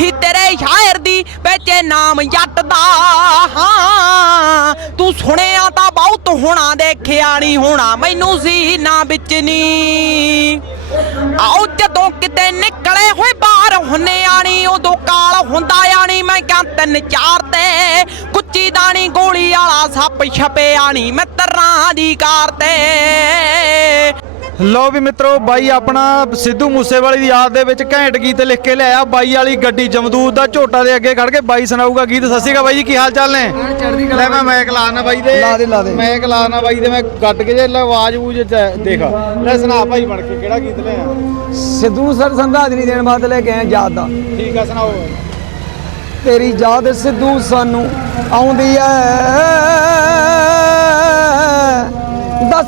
ਉੱਠੀ ਤੇਰੇ ਸ਼ਾਇਰ ਦੀ ਵਿੱਚ ਨਾਮ ਜੱਟ ਦਾ ਹਾਂ। ਤੂੰ ਸੁਣਿਆ ਤਾਂ ਬਹੁਤ ਹੋਣਾ, ਦੇਖਿਆ ਨਹੀਂ ਹੋਣਾ, ਮੈਨੂੰ ਸੀ ਨਾ ਵਿੱਚ ਨੀ ਆਓ ਜਦੋਂ ਕਿਤੇ ਨਿਕਲੇ ਹੋਏ ਬਾਹਰ ਹੁੰਨੇ ਆਣੀ ਉਦੋਂ ਕਾਲ ਹੁੰਦਾ ਆਣੀ ਮੈਂ ਕਾਂ ਤਿੰਨ ਚਾਰ ਤੇ ਕੁੱਚੀ ਦਾਣੀ ਗੋਲੀ ਵਾਲਾ ਸੱਪ ਛਪੇ ਆਣੀ ਮੈਂ ਤਰਾਂ ਦੀ ਕਾਰ ਤੇ। ਲੋ ਵੀ ਮਿੱਤਰੋ ਬਾਈ ਆਪਣਾ ਸਿੱਧੂ ਮੂਸੇਵਾਲੇ ਦੀ ਯਾਦ ਦੇ ਵਿੱਚ ਘੈਂਟ ਗੀਤ ਲਿਖ ਕੇ ਲਿਆਇਆ। ਬਾਈ ਵਾਲੀ ਗੱਡੀ ਜਮਦੂਤ ਦਾ ਝੋਟਾ ਦੇ ਅੱਗੇ ਖੜ ਕੇ ਬਾਈ ਸੁਣਾਊਗਾ ਗੀਤ। ਅਕਾਲ ਬਾਈ ਜੀ ਕੀ ਹਾਲ ਚਾਲ ਨੇ? ਲੈ ਮੈਂ ਮੈਕ ਲਾਣਾ ਬਾਈ ਦੇ। ਲਾ ਦੇ, ਲਾ ਦੇ। ਮੈਕ ਲਾਣਾ ਬਾਈ ਦੇ ਮੈਂ ਗੱਡ ਕੇ ਜੇ ਆਵਾਜ਼ ਬੂਝ ਦੇਖ। ਲੈ ਸੁਣਾ ਭਾਈ ਬਣ ਕੇ ਕਿਹੜਾ ਗੀਤ ਲਿਆ ਸਿੱਧੂ ਸਰ ਸੰਧਾਜਨੀ ਦੇਣ ਬਾਅਦ ਲੈ ਕੇ ਆਏ ਯਾਦ ਦਾ। ਠੀਕ ਆ ਸੁਣਾਓ। ਤੇਰੀ ਯਾਦ ਸਿੱਧੂ ਸਾਨੂੰ ਆਉਂਦੀ ਐ।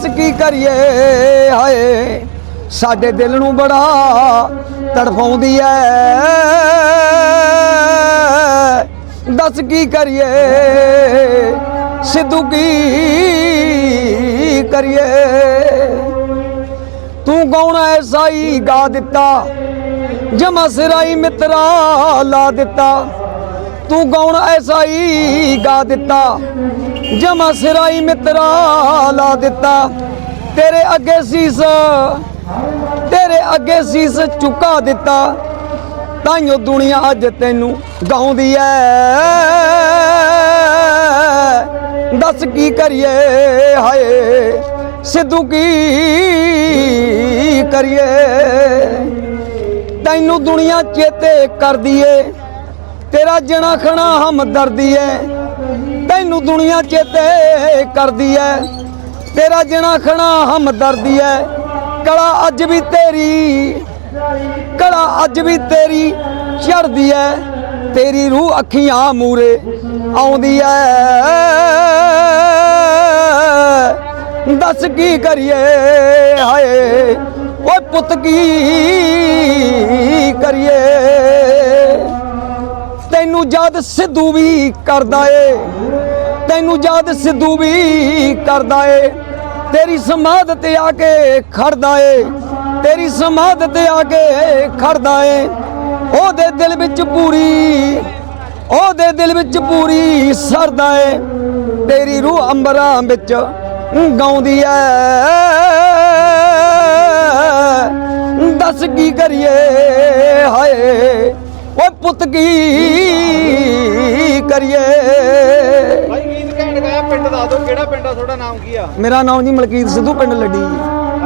ਦੱਸ ਕੀ ਕਰੀਏ? ਹਾਏ, ਸਾਡੇ ਦਿਲ ਨੂੰ ਬੜਾ ਤੜਫਾਉਂਦੀ ਐ। ਦੱਸ ਕੀ ਕਰੀਏ? ਸਿੱਧੂ ਕੀ ਕਰੀਏ? ਤੂੰ ਕੌਣ ਐਸਾ ਹੀ ਗਾ ਦਿੱਤਾ? ਜਮਾ ਸਿਰਾਈ ਮਿੱਤਰਾ ਲਾ ਦਿੱਤਾ। ਤੂੰ ਕੌਣ ਐਸਾ ਹੀ ਗਾ ਦਿੱਤਾ? ਜਮਾ ਸਿਰਾਈ ਮਿੱਤਰਾ ਲਾ ਦਿੱਤਾ। ਤੇਰੇ ਅੱਗੇ ਸੀਸ, ਤੇਰੇ ਅੱਗੇ ਸੀਸ ਝੁਕਾ ਦਿੱਤਾ। ਤਾਈਓ ਦੁਨੀਆ ਅੱਜ ਤੈਨੂੰ ਗਾਉਂਦੀ ਐ। ਦੱਸ ਕੀ ਕਰੀਏ, ਹਾਏ। ਸਿੱਧੂ ਕੀ ਕਰੀਏ? ਤੈਨੂੰ ਦੁਨੀਆ ਚੇਤੇ ਕਰਦੀ ਏ। ਤੇਰਾ ਜਣਾ ਖਣਾ ਹਮਦਰਦੀ ਏ। ਦੁਨੀਆ ਚੇਤੇ ਕਰਦੀ ਏ ਤੇਰਾ ਜਣਾ ਖਣਾ ਹਮਦਰਦੀ ਏ ਕਲਾ ਅੱਜ ਵੀ ਤੇਰੀ, ਕਲਾ ਅੱਜ ਵੀ ਤੇਰੀ ਚੜਦੀ ਐ। ਤੇਰੀ ਰੂਹ ਅੱਖੀਆਂ ਮੂਰੇ ਆਉਂਦੀ ਐ। ਦੱਸ ਕੀ ਕਰੀਏ ਹਾਏ, ਓਏ ਪੁੱਤ ਕੀ ਕਰੀਏ? ਤੈਨੂੰ ਜਦ ਸਿੱਧੂ ਵੀ ਕਰਦਾ ਏ ਤੈਨੂੰ ਜਦ ਸਿੱਧੂ ਵੀ ਕਰਦਾ ਏ। ਤੇਰੀ ਸਮਾਧ ਤੇ ਆ ਕੇ ਖੜਦਾ ਏ। ਤੇਰੀ ਸਮਾਧ ਤੇ ਆ ਕੇ ਖੜਦਾ ਏ। ਉਹਦੇ ਦਿਲ ਵਿੱਚ ਪੂਰੀ, ਉਹਦੇ ਦਿਲ ਵਿੱਚ ਪੂਰੀ ਸਰਦਾ ਏ। ਤੇਰੀ ਰੂਹ ਅੰਬਰਾਂ ਵਿੱਚ ਗਾਉਂਦੀ ਐ। ਦੱਸ ਕੀ ਕਰੀਏ ਹਾਏ। ਓਏ ਪੁੱਤ ਕੀ ਕਰੀਏ? ਪਿੰਡ ਦੱਸ ਦਿਓ ਕਿਹੜਾ ਪਿੰਡ ਆ ਤੁਹਾਡਾ ਨਾਮ ਕੀ ਆ? ਮੇਰਾ ਨਾਮ ਜੀ ਮਲਕੀਤ ਸਿੱਧੂ ਪਿੰਡ ਲੱਡੀ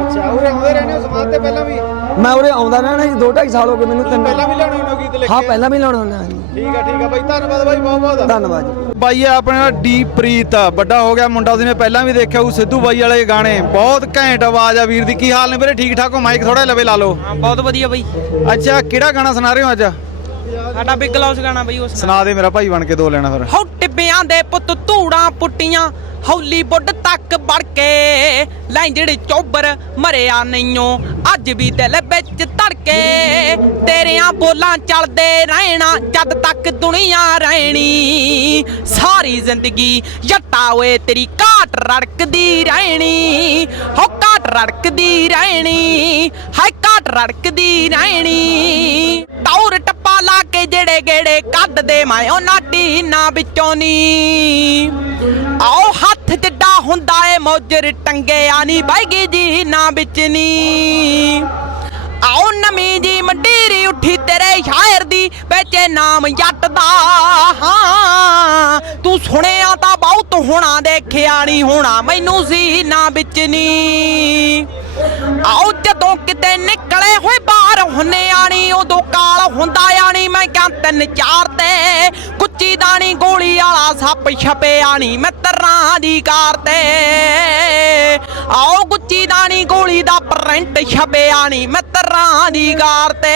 ਅੱਛਾ ਉਰੇ ਆਉਂਦੇ ਰਹਿੰਦੇ ਹੋ ਸਮਾਜ ਤੇ ਪਹਿਲਾਂ ਵੀ? ਮੈਂ ਉਰੇ ਆਉਂਦਾ ਰਹਿਣਾ ਜੀ 2.5 ਸਾਲ ਹੋ ਗਏ ਮੈਨੂੰ ਤਿੰਨ ਪਹਿਲਾਂ ਵੀ ਲਿਆਉਣੇ ਹੋ ਗੀਤ ਲਿਖ ਹਾਂ ਕੇ? ਪਹਿਲਾਂ ਵੀ ਲਾਉਣਾ ਹੁੰਦਾ ਜੀ। ਠੀਕ ਆ ਠੀਕ ਆ ਬਾਈ ਧੰਨਵਾਦ ਬਾਈ ਬਹੁਤ ਬਹੁਤ। ਧੰਨਵਾਦ ਜੀ। ਬਾਈ ਇਹ ਆਪਣਾ ਡੀਪ ਪ੍ਰੀਤ ਆ, ਵੱਡਾ ਹੋ ਗਿਆ ਮੁੰਡਾ ਜਿਵੇਂ ਪਹਿਲਾਂ ਵੀ ਦੇਖਿਆ ਉਹ ਸਿੱਧੂ ਬਾਈ ਵਾਲੇ ਗਾਣੇ। ਬਹੁਤ ਘੈਂਟ ਆਵਾਜ਼ ਆ ਵੀਰ ਦੀ। ਕੀ ਹਾਲ ਨੇ ਵੀਰੇ? ਠੀਕ ਠਾਕ ਹੋ? ਮਾਈਕ ਥੋੜਾ ਲਵੇ ਲਾ ਲਓ। ਹਾਂ ਬਹੁਤ ਵਧੀਆ ਬਈ। ਅੱਛਾ ਕਿਹੜਾ ਗਾਣਾ ਸੁਣਾ ਰਹੇ ਹੋ ਅੱਜ? ਸਾਡਾ ਬਿਗ ਲੌਸ ਗਾਣਾ ਬਈ ਉਸ ਸੁਣਾ। ਦੇ ਮੇਰਾ ਭਾਈ ਬਣ ਕੇ ਦੋ ਲੈਣਾ ਫਿਰ। ਹਉ ਟਿੱਬਿਆਂ ਦੇ ਪੁੱਤ ਧੂੜਾਂ ਪੁੱਟੀਆਂ ਹੌਲੀਵੁੱਡ ਤੱਕ ਵੜ ਕੇ ਲੈਂਜੜ ਚੋਬਰ ਮਰਿਆ ਨਹੀਂਓ ਅੱਜ ਵੀ ਦਿਲ ਵਿੱਚ ਧੜਕੇ ਤੇਰਿਆਂ ਬੋਲਾਂ ਚੱਲਦੇ ਰਹਿਣਾ ਜਦ ਤੱਕ ਦੁਨੀਆ ਰਹਿਣੀ। ਸਾਰੀ ਜ਼ਿੰਦਗੀ ਜੱਟਾ ਓਏ ਤੇਰੀ ਘਾਟ ਰੜਕਦੀ ਰਹਿਣੀ ਹੋ ਘਾਟ ਰੜਕਦੀ ਰਹਿਣੀ ਹਾਏ ਘਾਟ ਰੜਕਦੀ ਰਹਿਣੀ। ਟੱਪਾ ਲਾ ਕੇ ਜਿਹੜੇ ਗੇੜੇ ਕੱਢਦੇ ਮੈਂ ਉਹਨਾਂ ਟੀਨਾ ਵਿੱਚੋਂ ਨੀ। ਆਓ ਹੱਥ ਜਿੱਡਾ ਹੁੰਦਾ ਏ ਮੋਜਰ ਟੰਗਿਆ ਨੀ ਬਾਈਗੀ ਜੀ ਨਾ ਵਿੱਚ ਨੀ। ਆਓ ਨਵੀਂ ਜੀ ਮੰਡੀਰੀ ਉੱਠੀ ਤੇਰੇ ਸ਼ਾਇਰ ਦੀ, ਵਿੱਚ ਨਾਮ ਜੱਟ ਦਾ ਹਾਂ। ਤੂੰ ਸੁਣਿਆ ਤਾਂ ਬਹੁਤ ਹੋਣਾ, ਦੇਖਿਆ ਨਹੀਂ ਹੋਣਾ, ਮੈਨੂੰ ਸੀ ਨਾ ਵਿੱਚ ਨੀ। ਆਓ ਜਦੋਂ ਕਿਤੇ ਨਿਕਲੇ ਹੋਏ ਬਾਹਰ ਹੁੰਨੇ ਆਣੀ ਤਿੰਨ ਚਾਰ ਤੇ। ਕੁੱਚੀ ਦਾਣੀ ਗੋਲੀ ਵਾਲਾ ਸੱਪ ਛਪੇ ਆਣੀ ਮਿੱਤਰਾਂ ਦੀ ਕਾਰ ਤੇ। ਆਓ ਗੁੱਚੀ ਦਾਣੀ ਗੋਲੀ ਦਾ ਪ੍ਰਿੰਟ ਛਪੇ ਆਣੀ ਮਿੱਤਰਾਂ ਦੀ ਕਾਰ ਤੇ।